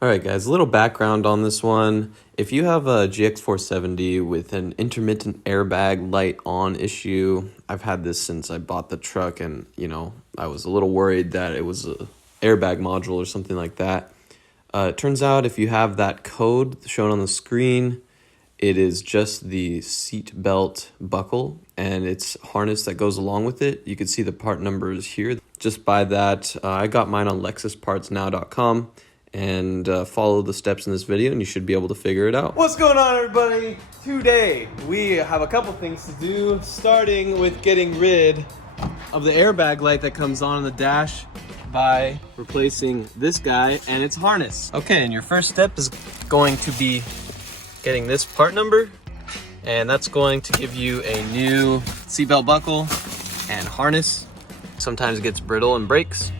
Alright guys, a little background on this one. If you have a GX470 with an intermittent airbag light on issue, I've had this since I bought the truck, and I was a little worried that it was a airbag module or something like that. It turns out if you have that code shown on the screen, it is just the seat belt buckle and its harness that goes along with it. You can see the part numbers here. Just buy that. I got mine on LexusPartsNow.com. and follow the steps in this video and you should be able to figure it out. What's going on, everybody? Today we have a couple things to do, starting with getting rid of the airbag light that comes on in the dash by replacing this guy and its harness. Okay, and your first step is going to be getting this part number, and that's going to give you a new seatbelt buckle and harness. Sometimes it gets brittle and breaks.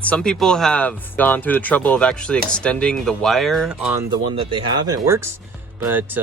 Some people have gone through the trouble of actually extending the wire on the one that they have, and it works. But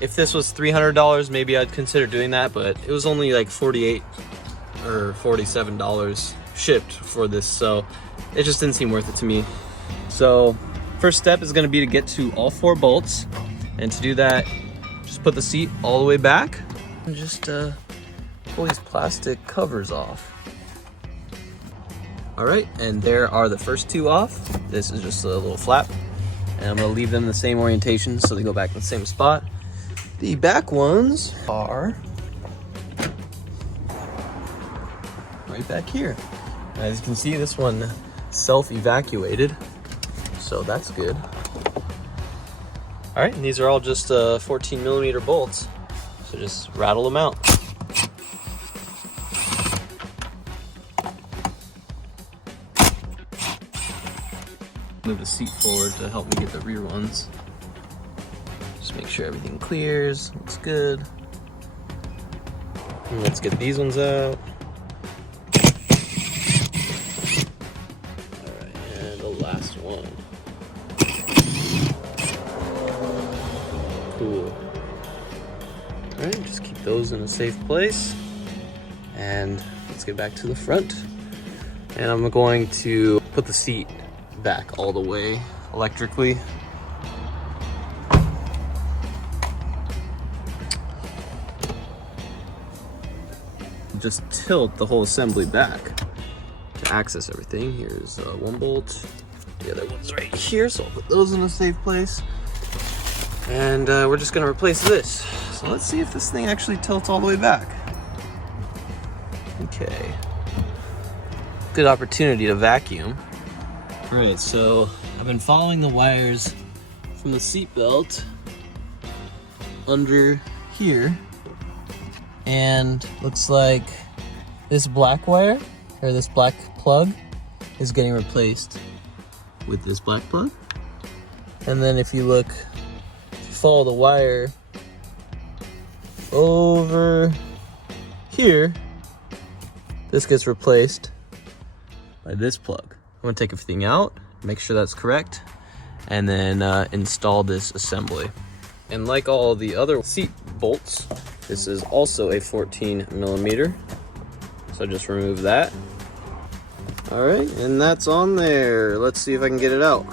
if this was $300, maybe I'd consider doing that. But it was only like $48 or $47 shipped for this, so it just didn't seem worth it to me. So first step is going to be to get to all 4 bolts, and to do that, just put the seat all the way back and just pull these plastic covers off. All right, and there are the first 2 off. This is just a little flap, and I'm gonna leave them the same orientation so they go back in the same spot. The back ones are right back here. As you can see, this one self-evacuated, so that's good. All right, and these are all just 14mm bolts, so just rattle them out. Move the seat forward to help me get the rear ones. Just make sure everything clears, looks good. And let's get these ones out. Alright, and the last one. Cool. Alright, just keep those in a safe place. And let's get back to the front. And I'm going to put the seat back all the way electrically. Just tilt the whole assembly back to access everything. Here's 1 bolt, the other one's right here, so I'll put those in a safe place. And we're just gonna replace this. So let's see if this thing actually tilts all the way back. Okay. Good opportunity to vacuum. Alright, so I've been following the wires from the seat belt under here, and looks like this black wire, or this black plug, is getting replaced with this black plug. And then if you follow the wire over here, this gets replaced by this plug. I'm gonna take everything out, make sure that's correct, and then install this assembly. And like all the other seat bolts, this is also a 14mm, so just remove that. All right, and that's on there. Let's see if I can get it out.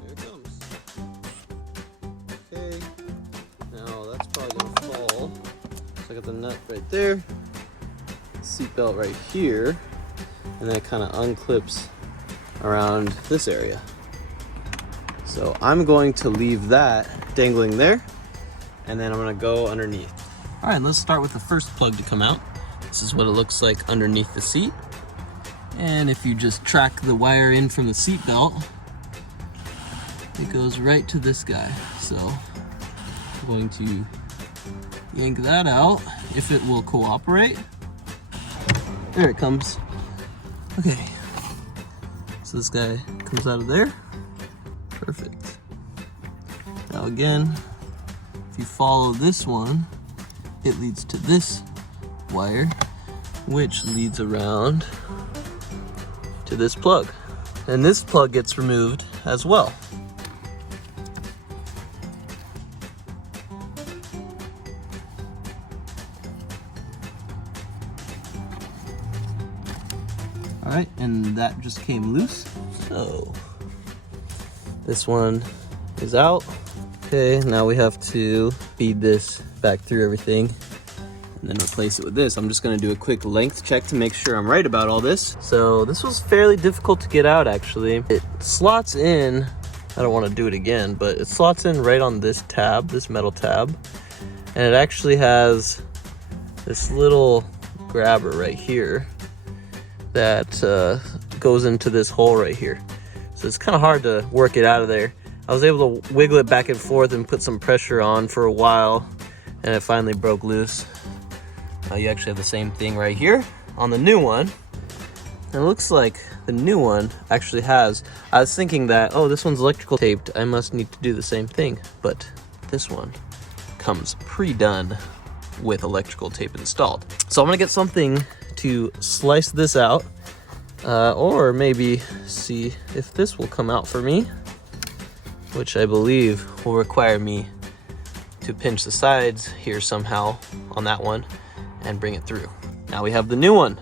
There it comes. Okay, now that's probably gonna fall. So I got the nut right there, seat belt right here, and then it kind of unclips around this area. So I'm going to leave that dangling there, and then I'm gonna go underneath. All right, let's start with the first plug to come out. This is what it looks like underneath the seat. And if you just track the wire in from the seat belt, it goes right to this guy. So I'm going to yank that out, if it will cooperate. There it comes. Okay, so this guy comes out of there. Perfect. Now again, if you follow this one, it leads to this wire, which leads around to this plug. And this plug gets removed as well. All right, and that just came loose. So this one is out. Okay, now we have to feed this back through everything and then replace it with this. I'm just gonna do a quick length check to make sure I'm right about all this. So this was fairly difficult to get out, actually. It slots in, I don't want to do it again, but it slots in right on this tab, this metal tab, and it actually has this little grabber right here that goes into this hole right here. So it's kind of hard to work it out of there. I was able to wiggle it back and forth and put some pressure on for a while, and it finally broke loose. You actually have the same thing right here on the new one. And it looks like the new one actually has, I was thinking that, oh, this one's electrical taped, I must need to do the same thing. But this one comes pre-done with electrical tape installed. So I'm gonna get something to slice this out, or maybe see if this will come out for me, which I believe will require me to pinch the sides here somehow on that one and bring it through. Now we have the new one,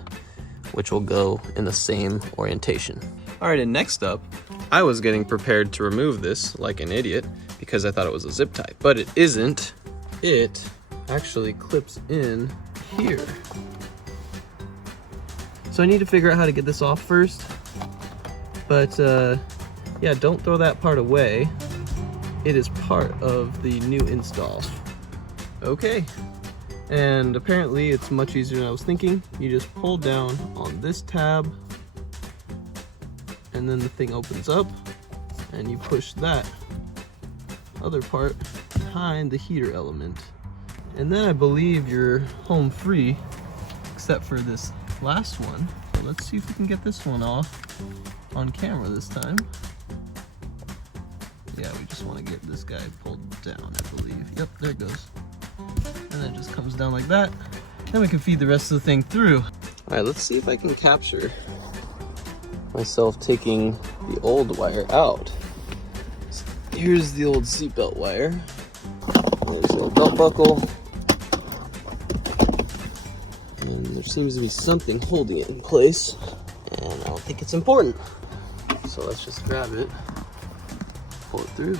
which will go in the same orientation. All right, and next up, I was getting prepared to remove this like an idiot because I thought it was a zip tie, but it isn't. It actually clips in here. So I need to figure out how to get this off first, but yeah, don't throw that part away. It is part of the new install. Okay, and apparently it's much easier than I was thinking. You just pull down on this tab, and then the thing opens up, and you push that other part behind the heater element. And then I believe you're home free, except for this last one. So let's see if we can get this one off on camera this time. Yeah, we just want to get this guy pulled down, I believe. Yep, there it goes. And then it just comes down like that. Then we can feed the rest of the thing through. All right, let's see if I can capture myself taking the old wire out. So here's the old seatbelt wire. There's a belt buckle. And there seems to be something holding it in place. And I don't think it's important. So let's just grab it. Pull it through.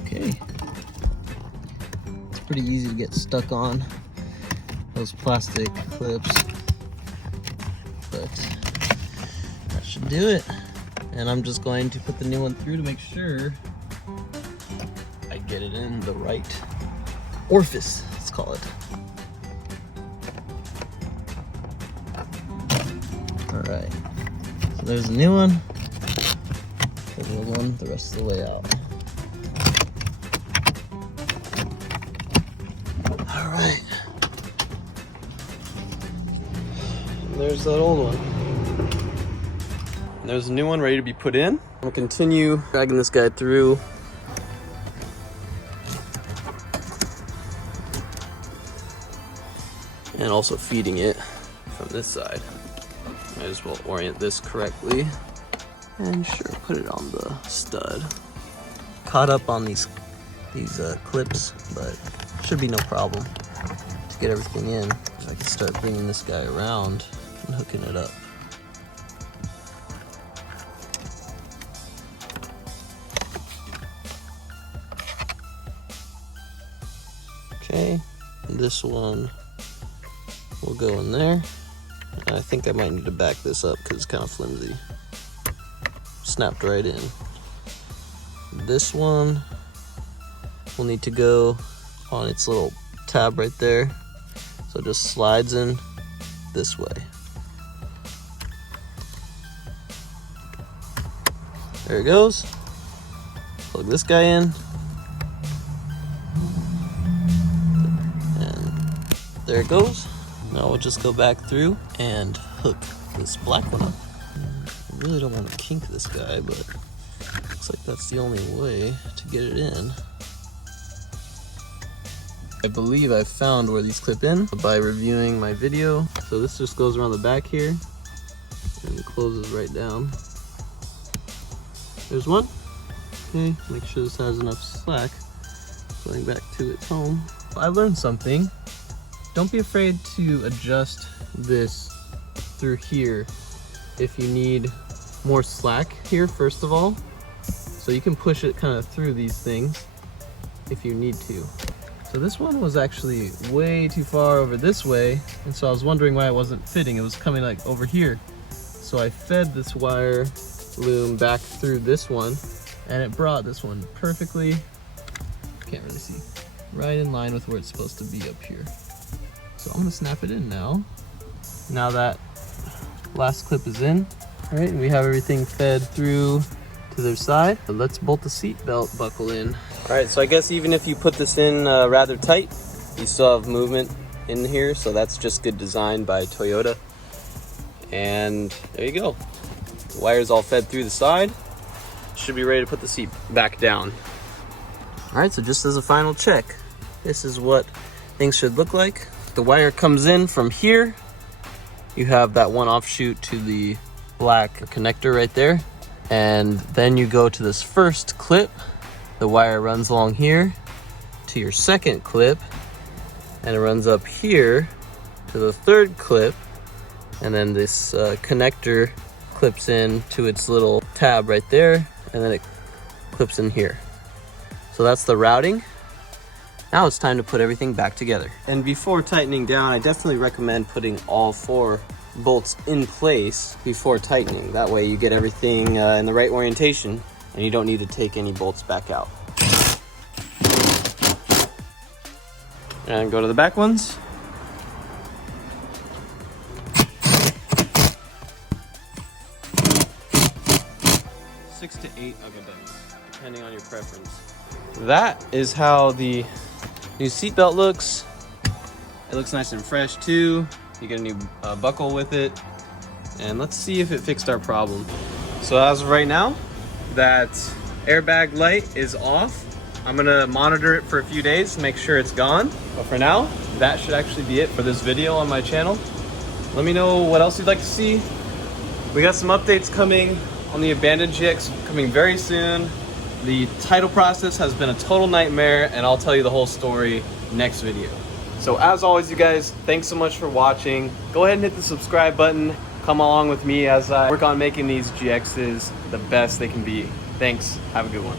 Okay. It's pretty easy to get stuck on those plastic clips, but that should do it. And I'm just going to put the new one through to make sure I get it in the right orifice, let's call it. All right, so there's a new one, the old one the rest of the way out. All right, and there's that old one. And there's a new one ready to be put in. I'm gonna continue dragging this guy through. And also feeding it from this side. Might as well orient this correctly. And sure, put it on the stud. Caught up on these clips, but should be no problem to get everything in. I can start bringing this guy around and hooking it up. Okay, this one will go in there. And I think I might need to back this up because it's kind of flimsy. Snapped right in. This one will need to go on its little tab right there. So it just slides in this way. There it goes. Plug this guy in. There it goes. Now we'll just go back through and hook this black one up. I really don't want to kink this guy, but looks like that's the only way to get it in. I believe I found where these clip in by reviewing my video. So this just goes around the back here and closes right down. There's one. Okay, make sure this has enough slack. Going back to its home. I learned something. Don't be afraid to adjust this through here if you need more slack here, first of all. So you can push it kind of through these things if you need to. So this one was actually way too far over this way, and so I was wondering why it wasn't fitting. It was coming like over here. So I fed this wire loom back through this one, and it brought this one perfectly, can't really see, right in line with where it's supposed to be up here. So I'm gonna snap it in now. Now that last clip is in, all right, and we have everything fed through to their side. But let's bolt the seat belt buckle in. All right, so I guess even if you put this in rather tight, you still have movement in here, so that's just good design by Toyota. And there you go. The wire's all fed through the side. Should be ready to put the seat back down. All right, so just as a final check, this is what things should look like. The wire comes in from here. You have that one offshoot to the black connector right there. And then you go to this first clip. The wire runs along here to your second clip, and it runs up here to the third clip, and then this connector clips in to its little tab right there, and then it clips in here. So that's the routing. Now it's time to put everything back together. And before tightening down, I definitely recommend putting all 4 bolts in place before tightening. That way you get everything in the right orientation, and you don't need to take any bolts back out. And go to the back ones. Six to 8 ugga-dugs, depending on your preference. That is how the new seatbelt looks. It looks nice and fresh too. You get a new buckle with it. And let's see if it fixed our problem. So as of right now, that airbag light is off. I'm gonna monitor it for a few days to make sure it's gone. But for now, that should actually be it for this video on my channel. Let me know what else you'd like to see. We got some updates coming on the abandoned GX coming very soon. The title process has been a total nightmare, and I'll tell you the whole story next video. So as always, you guys, thanks so much for watching. Go ahead and hit the subscribe button. Come along with me as I work on making these GXs the best they can be. Thanks, have a good one.